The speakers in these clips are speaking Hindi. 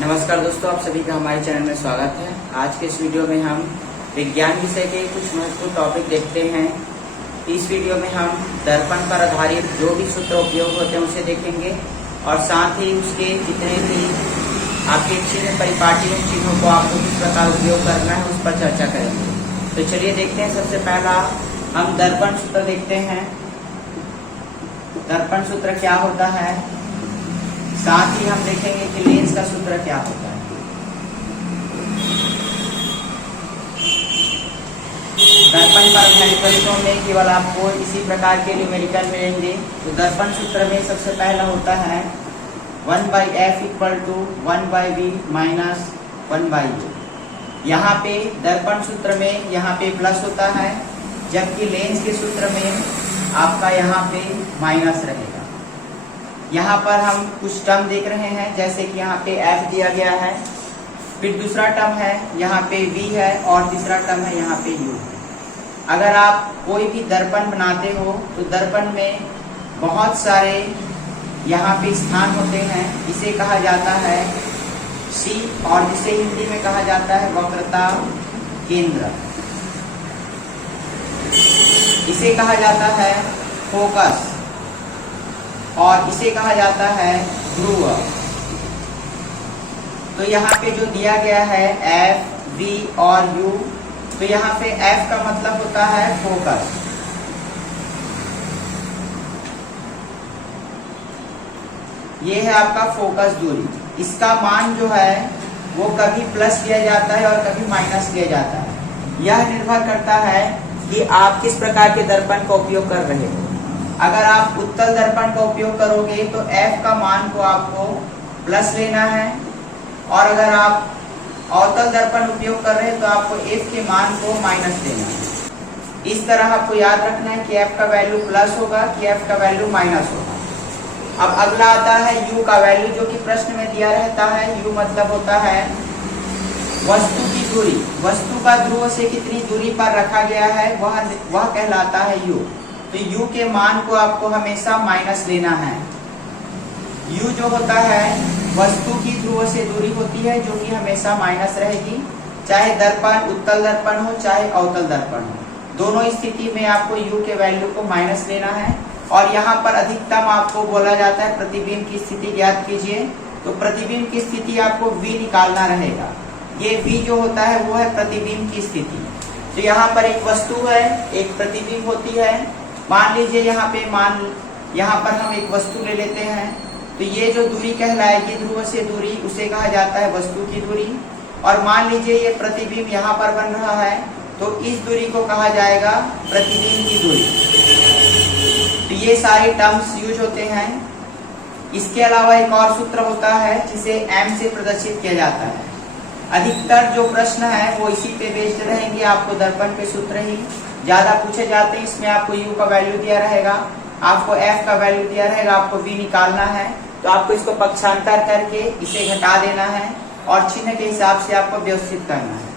नमस्कार दोस्तों, आप सभी का हमारे चैनल में स्वागत है। आज के इस वीडियो में हम विज्ञान विषय के कुछ महत्वपूर्ण टॉपिक देखते हैं। इस वीडियो में हम दर्पण पर आधारित जो भी सूत्र उपयोग होते हैं उसे देखेंगे और साथ ही उसके जितने भी आपके चिन्ह परिपाटी चिन्हों को आपको किस प्रकार उपयोग करना है उस पर चर्चा करेंगे। तो चलिए देखते हैं। सबसे पहला हम दर्पण सूत्र देखते हैं। दर्पण सूत्र क्या होता है, साथ ही हम देखेंगे कि लेंस का सूत्र क्या होता है। दर्पण पर आधारित प्रश्नों में केवल आपको इसी प्रकार के न्यूमेरिकल मिलेंगे। तो दर्पण सूत्र में सबसे पहला होता है 1/f = 1/v माइनस 1/u। यहाँ पे दर्पण सूत्र में यहाँ पे प्लस होता है, जबकि लेंस के सूत्र में आपका यहाँ पे माइनस रहेगा। यहाँ पर हम कुछ टर्म देख रहे हैं, जैसे कि यहाँ पे f दिया गया है, फिर दूसरा टर्म है यहाँ पे v है और तीसरा टर्म है यहाँ पे u। अगर आप कोई भी दर्पण बनाते हो तो दर्पण में बहुत सारे यहाँ पे स्थान होते हैं। इसे कहा जाता है C और जिसे हिंदी में कहा जाता है वक्रता केंद्र। इसे कहा जाता है फोकस और इसे कहा जाता है ध्रुव। तो यहाँ पे जो दिया गया है F, V और U, तो यहाँ पे F का मतलब होता है फोकस। ये है आपका फोकस दूरी। इसका मान जो है वो कभी प्लस लिया जाता है और कभी माइनस लिया जाता है। यह निर्भर करता है कि आप किस प्रकार के दर्पण का उपयोग कर रहे हो। अगर आप उत्तल दर्पण का उपयोग करोगे तो f का मान को आपको प्लस लेना है, और अगर आप अवतल दर्पण उपयोग कर रहे हैं तो आपको f के मान को माइनस लेना है। इस तरह आपको याद रखना है कि f का वैल्यू प्लस होगा कि f का वैल्यू माइनस होगा। अब अगला आता है u का वैल्यू, जो कि प्रश्न में दिया रहता है। u मतलब होता है वस्तु की दूरी। वस्तु का ध्रुव से कितनी दूरी पर रखा गया है वह कहलाता है u। तो u के मान को आपको हमेशा माइनस लेना है। u जो होता है वस्तु की ध्रुव से दूरी होती है, जो कि हमेशा माइनस रहेगी, चाहे दर्पण उत्तल दर्पण हो चाहे अवतल दर्पण हो। दोनों स्थिति में आपको u के वैल्यू को माइनस लेना है। और यहाँ पर अधिकतम आपको बोला जाता है प्रतिबिंब की स्थिति ज्ञात कीजिए। तो प्रतिबिंब की स्थिति आपको v निकालना रहेगा। ये v जो होता है वो है प्रतिबिंब की स्थिति। तो यहाँ पर एक वस्तु है, एक प्रतिबिंब होती है। मान लीजिए यहाँ पर हम एक वस्तु ले लेते हैं। तो ये जो दूरी कहलाएगी ध्रुव से दूरी, उसे कहा जाता है वस्तु की दूरी। और मान लीजिए ये प्रतिबिंब यहाँ पर बन रहा है, तो इस दूरी को कहा जाएगा प्रतिबिंब की दूरी। तो ये सारे टर्म्स यूज होते हैं। इसके अलावा एक और सूत्र होता है जिसे m से प्रदर्शित किया जाता है। अधिकतर जो प्रश्न है वो इसी पे बेस्ड रहेंगे। आपको दर्पण पे सूत्र ही ज्यादा पूछे जाते हैं। इसमें आपको u का वैल्यू दिया रहेगा, आपको f का वैल्यू दिया रहेगा, आपको v निकालना है। तो आपको इसको पक्षांतर करके इसे घटा देना है और चिन्ह के हिसाब से आपको व्यवस्थित करना है।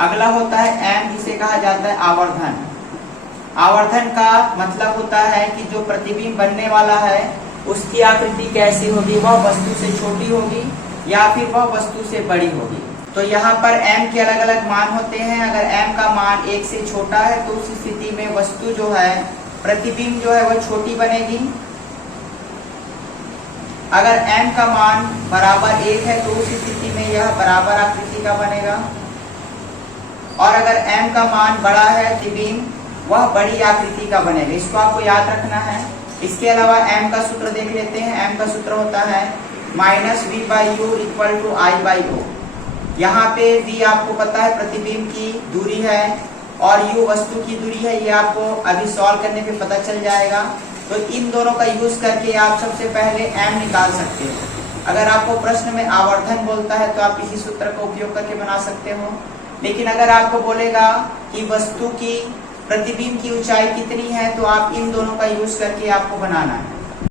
अगला होता है m, जिसे कहा जाता है आवर्धन। आवर्धन का मतलब होता है कि जो प्रतिबिंब बनने वाला है उसकी आकृति कैसी होगी, वह वस्तु से छोटी होगी या फिर वह वस्तु से बड़ी होगी। तो यहाँ पर m के अलग अलग मान होते हैं। अगर m का मान 1 से छोटा है तो उस स्थिति में वस्तु जो है, प्रतिबिंब जो है वह छोटी बनेगी। अगर m का मान बराबर 1 है तो उस स्थिति में यह बराबर आकृति का बनेगा। और अगर m का मान बड़ा है, प्रतिबिंब वह बड़ी आकृति का बनेगा। इसको आपको याद रखना है। इसके अलावा m का सूत्र देख लेते हैं। m का सूत्र होता है -v/u = I/o। यहाँ पे v आपको पता है प्रतिबिंब की दूरी है और u वस्तु की दूरी है। ये आपको अभी सॉल्व करने पे पता चल जाएगा। तो इन दोनों का यूज करके आप सबसे पहले m निकाल सकते हो। अगर आपको प्रश्न में आवर्धन बोलता है तो आप इसी सूत्र का उपयोग करके बना सकते हो। लेकिन अगर आपको बोलेगा कि वस्तु की प्रतिबिंब की ऊंचाई कितनी है, तो आप इन दोनों का यूज करके आपको बनाना है।